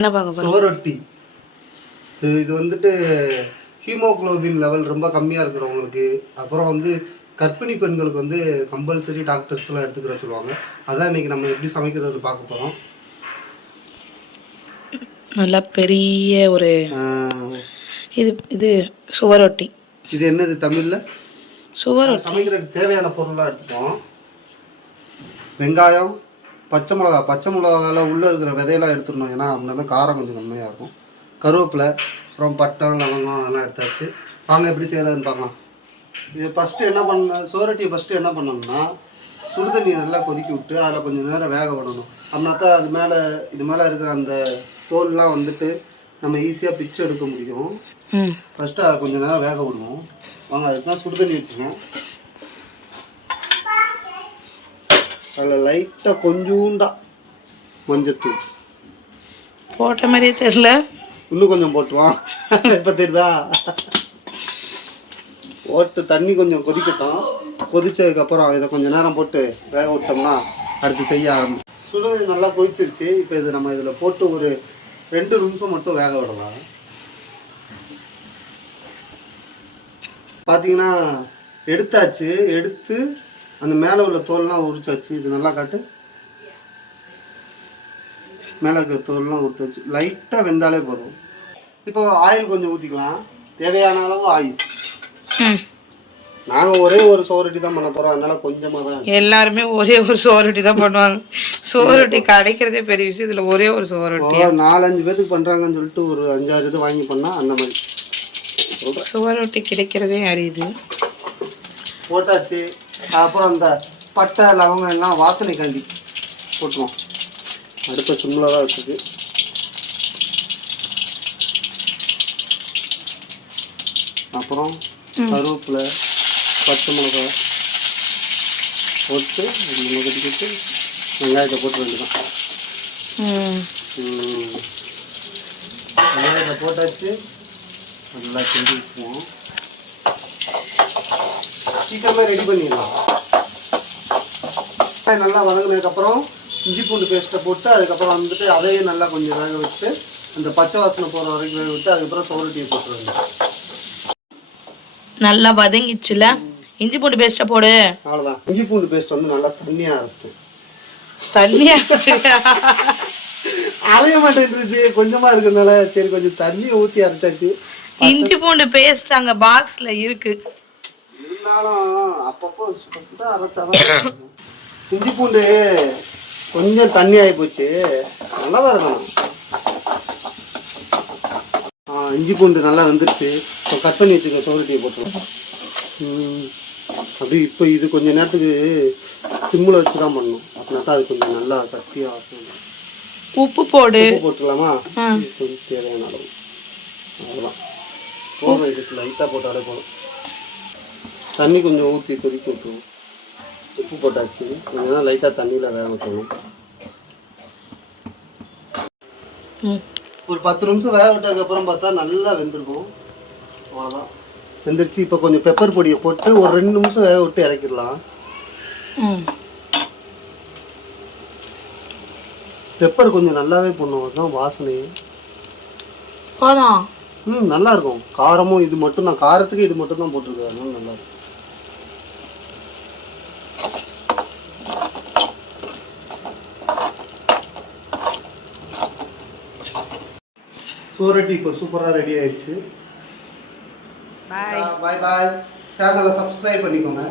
என்ன பார்க்க போறோம்? சுவரொட்டி. இது வந்துட்டு ஹீமோகுளோபின் லெவல் ரொம்ப கம்மியாக இருக்கிறவங்களுக்கு, அப்புறம் வந்து கர்ப்பிணி பெண்களுக்கு வந்து கம்பல்சரி டாக்டர்ஸ்லாம் எடுத்துக்கிற சொல்லுவாங்க. அதான் இன்னைக்கு நம்ம எப்படி சமைக்கிறதுன்னு பார்க்க போகிறோம். நல்லா பெரிய ஒரு இது இது சுவரொட்டி. இது என்னது தமிழில்? சுவரொட்டி. சமைக்கிறதுக்கு தேவையான பொருள்லாம் எடுத்துப்போம். வெங்காயம், பச்சை மிளகாவில் உள்ளே இருக்கிற விதையெல்லாம் எடுத்துடணும், ஏன்னா அப்படின்னா தான் காரம் கொஞ்சம் கம்மியாக இருக்கும். கருவேப்பிலை, அப்புறம் பட்டை, லவங்கம் அதெல்லாம் எடுத்தாச்சு. வாங்க எப்படி செய்கிறதுன்னு பார்க்கலாம். இது ஃபஸ்ட்டு என்ன பண்ண, சுவரொட்டியை ஃபஸ்ட்டு என்ன பண்ணணும்னா, சுடுதண்ணி நல்லா கொதிக்க விட்டு அதில் கொஞ்சம் நேரம் வேக விடணும். அப்படின்னா தான் இது மேலே இருக்கிற அந்த தோல்லாம் வந்துட்டு நம்ம ஈஸியாக பிச்சு எடுக்க முடியும். ஃபஸ்ட்டு அதை கொஞ்சம் நேரம் வேக விடணும். வாங்க, அதுக்கு தான் சுடுதண்ணி வச்சுக்கேன். அதில் லைட்டாக கொஞ்சூண்டா மஞ்சத்தூள் போட்ட மாதிரியே தெரியல, இன்னும் கொஞ்சம் போட்டுவான். இப்போ தெரியுதா? போட்டு தண்ணி கொஞ்சம் கொதிக்கட்டும். கொதிச்சதுக்கப்புறம் இதை கொஞ்சம் நேரம் போட்டு வேக விட்டோம்னா அடுத்து செய்ய ஆரம்பிச்சு. சுடுதண்ணி நல்லா கொதிச்சிருச்சு. இப்போ இது நம்ம இதில் போட்டு ஒரு 2 நிமிஷம் மட்டும் வேக விடலாம். பார்த்தீங்கன்னா எடுத்தாச்சு. எடுத்து அந்த மேலே உள்ள தோல்லாம் உரிச்சாச்சு. இது நல்லா காட்டு. மேலே இருக்கிற தோல்லாம் உரிச்சாச்சு. லைட்டாக வெந்தாலே போதும். இப்போ ஆயில் கொஞ்சம் ஊற்றிக்கலாம், தேவையான அளவு ஆயில். நாங்கள் ஒரே ஒரு சுவரொட்டி தான் பண்ண போகிறோம், அதனால கொஞ்சமாக தான். எல்லாருமே ஒரே ஒரு சுவரொட்டி தான் பண்ணுவாங்க. சுவரொட்டி கிடைக்கிறதே பெரிய விஷயம், இதில் ஒரே ஒரு சுவரொட்டி 4-5 பேத்துக்கு பண்ணுறாங்கன்னு சொல்லிட்டு ஒரு 5-6 இது வாங்கி பண்ணால் அந்த மாதிரி சுவரொட்டி கிடைக்கிறதே அறியுது. போட்டாச்சு. அப்புறம் அந்த பட்டை, லவங்கம் எல்லாம் வாசனை காண்டி போட்டுருவோம். அடுத்த சிம்மில் தான் வச்சுருக்கு. அப்புறம் கருவேப்பிலை, பச்சை மிளகாய் போட்டு கொதிக்கிட்டு வெங்காயத்தை போட்டு வேண்டியதான். வெங்காயத்தை போட்டாச்சு. நல்லா செஞ்சு வச்சுக்குவோம். சீக்கிரமாக ரெடி பண்ணிடலாம். நல்லா வதங்கினதுக்கப்புறம் இஞ்சி பூண்டு பேஸ்ட்டை போட்டு அதுக்கப்புறம் வந்துட்டு அதையும் நல்லா கொஞ்சம் வேக வச்சு அந்த பச்சை வாசனை போகிற வரைக்கும் வேக விட்டு அதுக்கப்புறம் சுவரொட்டியை போட்டுருவாங்க. நல்லா வதங்கிச்சுல, இஞ்சி பூண்டு பேஸ்ட்டை போடு. அவ்வளோதான். இஞ்சி பூண்டு பேஸ்ட் வந்து நல்லா தண்ணியாக அரைச்சிட்டேன். அரைய மாட்டேங்குது, கொஞ்சமாக இருக்கிறதுனால சரி கொஞ்சம் தண்ணியை ஊற்றி அரைச்சாச்சு. இஞ்சி பூண்டு பேஸ்ட் அங்கே பாக்ஸில் இருக்கு, இருந்தாலும் அப்பப்போ சுட அரைச்சாதான். இஞ்சி பூண்டு கொஞ்சம் தண்ணி ஆகி போச்சு, நல்லா தான் இருக்கணும். இஞ்சி பூண்டு நல்லா வந்துருச்சு. இப்போ கட் பண்ணி வச்சுக்க சுவரொட்டியை போட்டுருவோம். அப்படி இப்போ இது கொஞ்சம் நேரத்துக்கு சிம்மில் வச்சு தான் பண்ணணும், அப்படின்னா தான் அது கொஞ்சம் நல்லா சக்தியாக ஆகும். உப்பு போட்டுடலாமா? கொஞ்சம் தேவையான அளவு அவ்வளோதான். போதும், இதுக்கு லைட்டாக போட்டாலே போதும். தண்ணி கொஞ்சம் ஊற்றி கொதிக்க விட்டுருவோம். உப்பு போட்டாச்சு. கொஞ்சம் லைட்டாக தண்ணியில் வேக விட்டுருவோம். ஒரு 10 நிமிஷம் வேக விட்டதுக்கப்புறம் பார்த்தா நல்லா வெந்திருக்கும். அவ்வளோதான், வெந்துருச்சு. இப்போ கொஞ்சம் பெப்பர் பொடியை போட்டு ஒரு 2 நிமிஷம் வேக விட்டு இறக்கிடலாம். பெப்பர் கொஞ்சம் நல்லாவே போடணும், அதுதான் வாசனையே. நல்லா இருக்கும். காரமும் இது மட்டும் தான், காரத்துக்கு இது மட்டும் தான் போட்டிருக்காரு, அதனால நல்லா இருக்கும். சுவரொட்டி இப்போ சூப்பராக ரெடி ஆயிடுச்சு. பாய் பாய். சேனலை சப்ஸ்கிரைப் பண்ணிக்கோங்க.